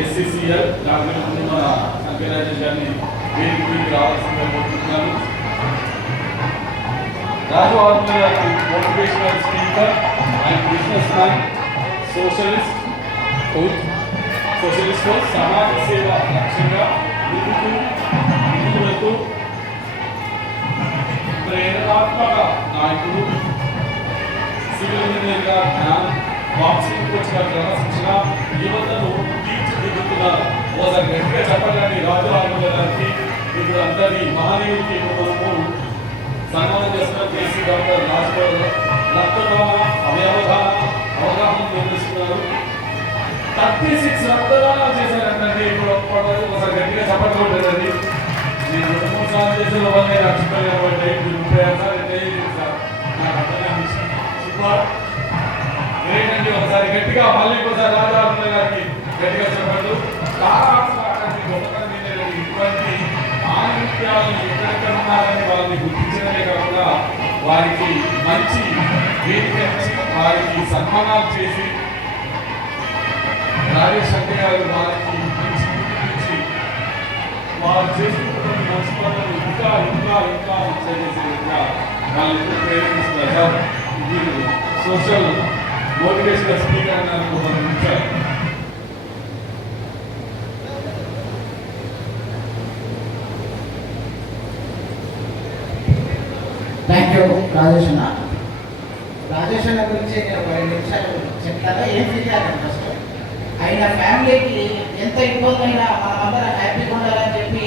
SCCL దాని ముందు మన సంఖ్యరాజు గారిని వేదికకి రావాల్సిందిగా కోరుకుంటున్నాను. రాజు ఆర్మీ గారికి motivational speaker and business man, socialist సమాజ సేవ లక్ష్యంగా ముందుకు వెళ్తూ ప్రేరణాత్మక నాయకుడు, సివిల్ ఇంజనీర్గా జ్ఞానం, బాక్సింగ్ కోచ్గా క్రమశిక్షణ, యువతను తీర్చిదిద్దుతున్న ఒకసారి గట్టిగా చెప్పాలని రాజు ఆర్మీ గారికి ఇప్పుడు అందరి మహనీయులకి మనము సన్మానం చేసి డాక్టర్ రాజగోడ రక్తదాన అవగాహన నిర్వహిస్తున్నారు. 36 రక్తదానాలు చేశారంటే ఇప్పుడు ఒకసారి గట్టిగా చెప్పకూడదండి. నేను 2-3 సార్లు చేసిన వాళ్ళే రక్షించాలి కాబట్టి 36 సార్లు నాకు అర్థం సూపర్ గ్రేట్ అండి. ఒకసారి గట్టిగా మళ్ళీ ఇంకోసారి రాజారామ గారికి గట్టిగా చెప్పండి. ఇటువంటి ఆనృత్యాలను ఎక్కడెక్కడ ఉన్నారని వాళ్ళని గుర్తించడమే కాకుండా వారికి మంచి వేదిక ఇచ్చి వారికి సన్మానాలు చేసి రాజేష్ శంకర్ గారు వారికి మంచి గుర్తించి వారు చేసుకుంటున్న మంచి పనులను ఇంకా ఇంకా ఇంకా చేసే విధంగా వాళ్ళని ప్రేరేపిస్తున్నారు సార్. మీరు సోషల్ మోటివేషనల్ స్పీకర్ అన్నారు మనం ఉంచారు. థ్యాంక్ యూ రాజేష్ అన్న. రాజేష్ అన్న గురించి నేను 2 నిమిషాలు చెప్తాను. ఏం ఫీల్ కాదు. ఫస్ట్ ఆయన ఫ్యామిలీకి ఎంత ఇబ్బంది అయినా మనమందరం హ్యాపీగా ఉండాలని చెప్పి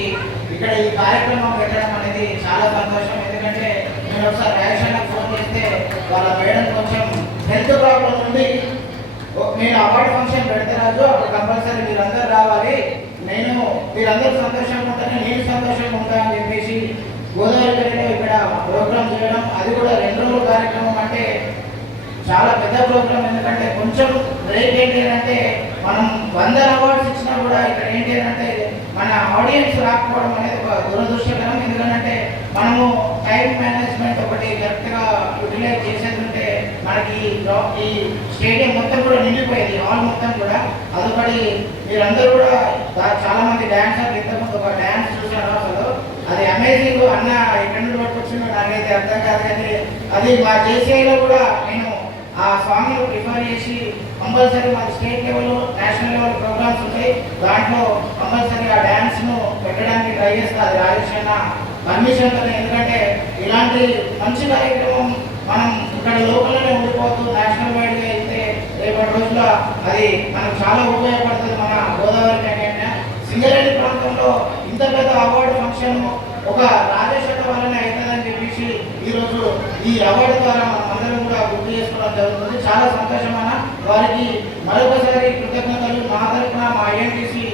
ఇక్కడ ఈ కార్యక్రమం పెట్టడం అనేది చాలా సంతోషం. ఎందుకంటే నేను ఒకసారి రాజేష్ అన్నకు ఫోన్ చేస్తే వాళ్ళ మేడం కొంచెం హెల్త్ ప్రాబ్లం ఉంది, నేను అవార్డు ఫంక్షన్ పెడితే రాజు అప్పుడు కంపల్సరీ మీరందరూ రావాలి, మీరందరూ సంతోషంగా ఉంటాను, నేను సంతోషంగా ఉంటాను అని చెప్పేసి గోదావరిలో ఇక్కడ ప్రోగ్రామ్ చేయడం, అది కూడా 2 రోజుల కార్యక్రమం అంటే చాలా పెద్ద ప్రోగ్రామ్. ఎందుకంటే కొంచెం రేట్ ఏంటి అంటే మనం 100 అవార్డ్స్ ఇచ్చినా కూడా ఇక్కడ ఏంటి అంటే మన ఆడియన్స్ రాకపోవడం అనేది ఒక దురదృష్టకరం. ఎందుకంటే మనము టైం మేనేజ్మెంట్ ఒకటి కరెక్ట్గా యూటిలైజ్ చేసేది ఉంటే మనకి ఈ స్టేడియం మొత్తం కూడా నిండిపోయేది, హాల్ మొత్తం కూడా. అదొకటి మీరందరూ కూడా చాలా మంది డ్యాన్సర్లు ఇంతకుముందు ఒక డ్యాన్స్ చూసాను, అసలు అది అమేజింగ్. అన్న ఎక్కడి నుండి పట్టుకొచ్చిందో నాకైతే అర్థం కాదు, కానీ అది మా జేసీఐలో కూడా నేను ఆ సాంగ్ను ప్రిఫర్ చేసి కంపల్సరీ మన state level, national level programmes ఉంటాయి, దాంట్లో కంపల్సరీ ఆ డ్యాన్స్ను పెట్టడానికి ట్రై చేస్తా. అది రాజేష్ అన్న పర్మిషన్తోనే. ఎందుకంటే ఇలాంటి మంచి కార్యక్రమం మనం ఇక్కడ లోకల్లోనే ఉండిపోతూ నేషనల్ వైడ్గా అయితే రేపటి రోజుల అది మనకు చాలా ఉపయోగపడుతుంది. మన గోదావరి కంటే సింగరేణి ప్రాంతంలో ఇంత పెద్ద అవార్డు ఫంక్షన్ ఒక రాజేష్ అన్న వల్లనే అవుతుందని చెప్పేసి ఈరోజు ఈ అవార్డు ద్వారా మనం అందరం కూడా గుర్తు చేసుకోవడం జరుగుతుంది. చాలా సంతోషమైన వారికి మరొకసారి కృతజ్ఞతలు మా తరఫున, మా ఐఎన్టీసీ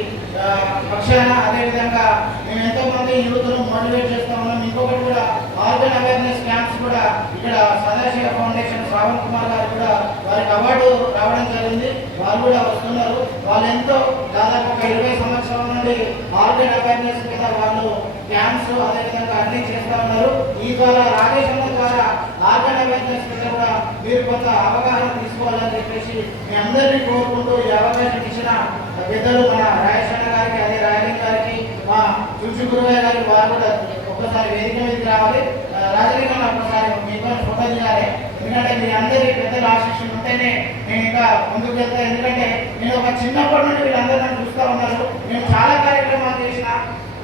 పక్షాన. అదేవిధంగా మేము ఎంతోమంది యువతను మోటివేట్ చేస్తూ ఉన్నాం. ఇంకొకటి కూడా ఆర్గన్ అవేర్నెస్ క్యాంప్స్ కూడా ఇక్కడ సదాశివ ఫౌండేషన్ శ్రావణ్ కుమార్ గారు కూడా వారికి అవార్డు రావడం జరిగింది, వారు కూడా వస్తున్నారు. వాళ్ళు ఎంతో దాదాపు ఒక 20 సంవత్సరాల నుండి ఆర్గన్ అవేర్నెస్ మీద వాళ్ళు క్యాంప్స్ అదేవిధంగా అన్ని చేస్తూ ఉన్నారు. ఈ ద్వారా రాజేష్ అన్న ద్వారా ఆర్గన్ అవేర్నెస్ మీద కూడా మీరు కొంత అవగాహన తీసుకోవాలని చెప్పేసి మీ అందరినీ కోరుకుంటూ ఈ అవకాశం ఇచ్చిన పెద్దలు మన రాజేష్ అన్న గారికి, అదే రాయలింగ్ గారికి, మా చుంచు గురువయ్య గారికి, వారు కూడా ఒక్కసారి వేదిక మీదకి రావాలి. రాజలింగం ఒక్కసారి మీతో ఫోటో తీయాలి. ఎందుకంటే మీ అందరి పెద్దల ఆశీస్సులు ఉంటేనే నేను ఇంకా ముందుకు వెళ్తాను. ఎందుకంటే నేను ఒక చిన్నప్పటి నుండి వీళ్ళందరూ నన్ను చూస్తూ ఉన్నారు. నేను చాలా కార్యక్రమాలు చేసిన,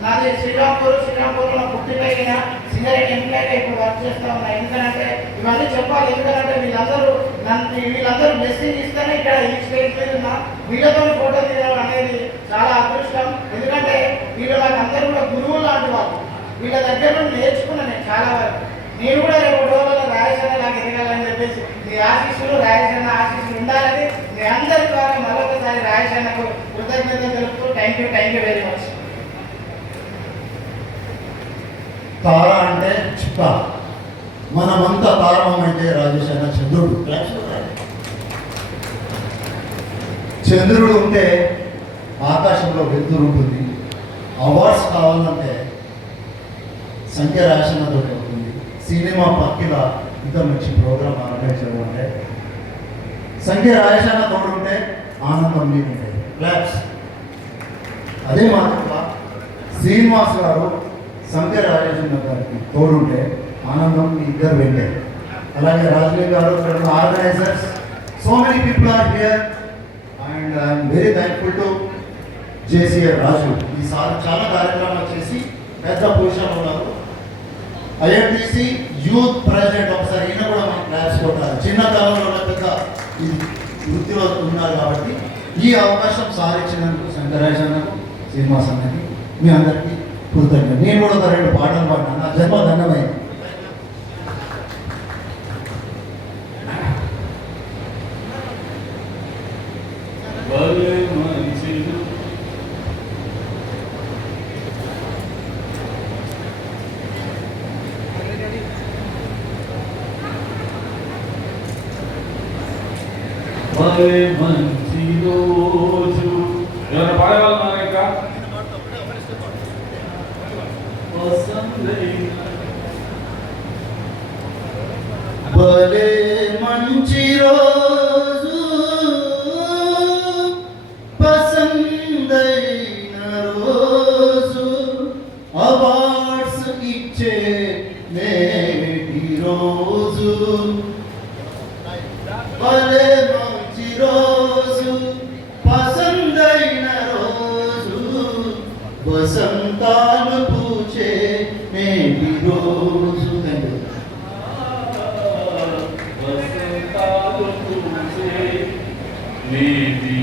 నాది శ్రీరాంపూర్లో పుట్టి పెరిగిన సింగరేణి ఎంప్లాయ్గా ఇప్పుడు వర్క్ చేస్తూ ఉన్నా. ఎందుకంటే ఇవన్నీ చెప్పాలి. ఎందుకంటే వీళ్ళందరూ బ్లెస్సింగ్ ఇస్తేనే ఇక్కడ ఈ స్టేజ్ మీద ఉన్నా. వీళ్ళతో ఫోటో తీయడం అనేది చాలా అదృష్టం. ఎందుకంటే వీళ్ళు నాకు అందరూ కూడా గురువులు లాంటి వాళ్ళు. వీళ్ళ దగ్గర నుండి నేర్చుకున్నాను నేను చాలా వరకు. నేను కూడా రేపు రోజుల్లో రాజేష్ అన్న నాకు ఎదగాలని చెప్పేసి మీ ఆశీస్సులు, రాజేష్ అన్న ఆశీస్సులు ఉండాలని మీ అందరి ద్వారా మరొకసారి రాజేష్ అన్నకు కృతజ్ఞతలు తెలుపుతూ థ్యాంక్ యూ వెరీ మచ్. తార అంటే చిప్ప, మనమంతా తారమం అంటే రాజేష్ అన్న చంద్రుడు. చంద్రుడు ఉంటే ఆకాశంలో వెలుతురు ఉంటుంది. అవార్డ్స్ కావాలంటే సంఖ్య రాసినతో ఉంటుంది. సినిమా పక్కిల ఇంత మంచి ప్రోగ్రామ్ ఆర్గనైజ్ చేయడం అంటే సంఖ్య రాసిన తోడుంటే ఆనందం నీకు ఉంటుంది. క్లాప్స్. అదే మాత్రమే శ్రీనివాస్ గారు శంకర్ రాజేశ్వర గారికి తోడుంటే ఆనందం మీ ఇద్దరు వెంటే. అలాగే రాజీవ్ గారు organisers, so many people are here and I'm very thankful to JCR Raju. ఈసారి చాలా కార్యక్రమాలు చేసి పెద్ద పొజిషన్ ఉన్నారు. ఐఎంటీసీ యూత్ ప్రెసిడెంట్ ఒకసారి ఈయన కూడా మనం క్లాస్ కొట్టాలి. చిన్న తరంలో పెద్ద వృత్తిలో ఉన్నారు కాబట్టి ఈ అవకాశం సాధించినందుకు శంకరాజన్నకు, శ్రీనివాస్ అన్నకి, మీ అందరికీ కృతజ్ఞత. నేను కూడా ఒక 2 పాటలు పాడినాను. నా జన్మ దండమైంది. భలే మంచిది భలే మంచి రోజు. ఎవరైనా పాడేవాళ్ళన్నారా ఇంకా? భలే మంచి రోజు, పసందైన రోజు, అవార్డ్స్ ఇచ్చే నేటి రోజు. భలే మంచి రోజు, పసందైన రోజు, వసంతాలు పూచే నేటి రోజు. వసంతాలు పూసే నేటి